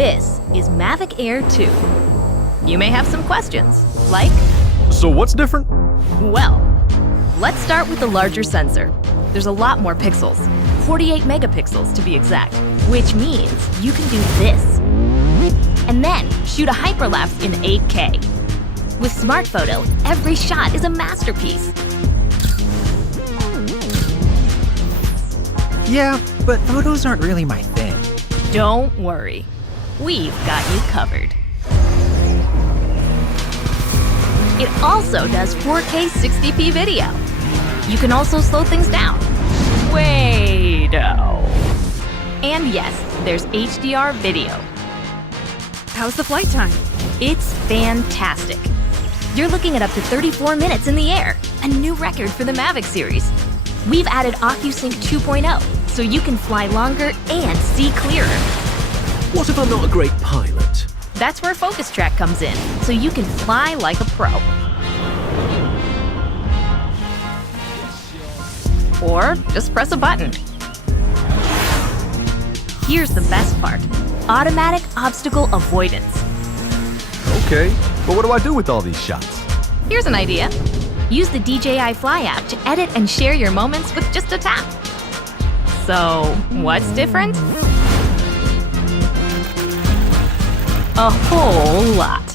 This is Mavic Air 2. You may have some questions, like, So what's different? well, let's start with the larger sensor. There's a lot more pixels, 48 megapixels to be exact, which means you can do this. And then shoot a hyperlapse in 8K. With Smart Photo, every shot is a masterpiece. Yeah, but photos aren't really my thing. Don't worry, we've got you covered. It also does 4K 60p video. You can also slow things down. Way-do. And yes, there's HDR video. How's the flight time? It's fantastic. You're looking at up to 34 minutes in the air, a new record for the Mavic series. We've added OcuSync 2.0, so you can fly longer and see clearer. What if I'm not a great pilot? That's where Focus Track comes in, so you can fly like a pro. Or just press a button. Here's the best part: automatic obstacle avoidance. Okay, but what do I do with all these shots? Here's an idea. Use the DJI Fly app to edit and share your moments with just a tap. So, what's different? A whole lot.